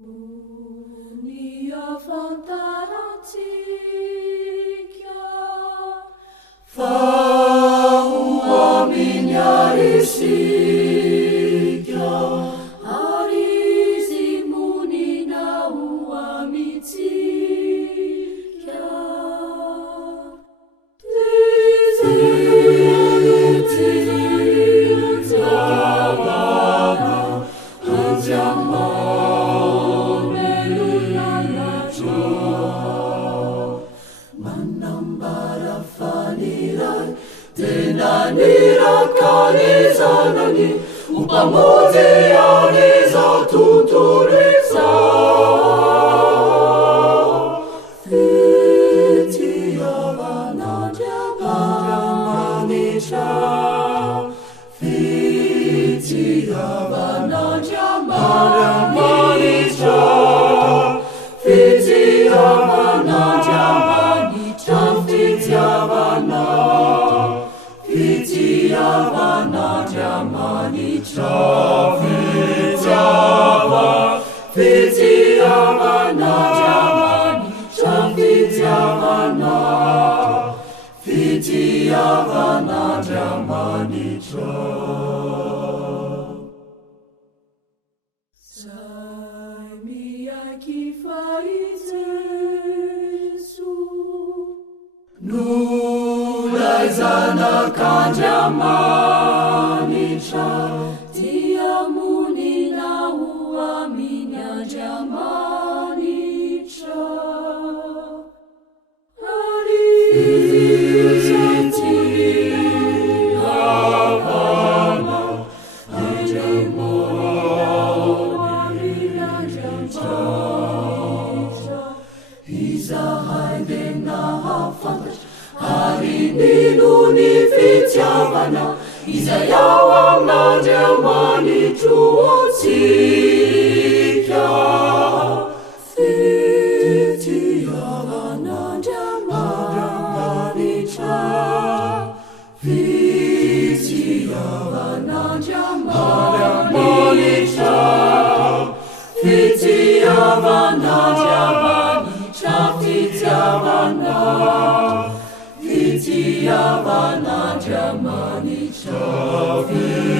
Nia fantarantsika fa hoaminy isika ary izy monina hoamitsika manambara faniray tena nirakany zanany upamoji ariza tuturisa fitiavanandriamanitra fitiavanandriamanitra fitiavanandriamanitra fitiavanandriamanitra fitiavanandriamanitra Zay miaiky fa i Jesu nolay zanak'Andriamanitra dia monina hoaminy Andriamanitra ary fitiavana Andriamanitra izahay de nahafantatra ary nino ny fitiavana izay ao amin'Andriamanitro antsika fitiavan'Andriamanitra fitiavan'Andriamanitra fitiavan'Andriamanitra fitiavan'Andriamanitra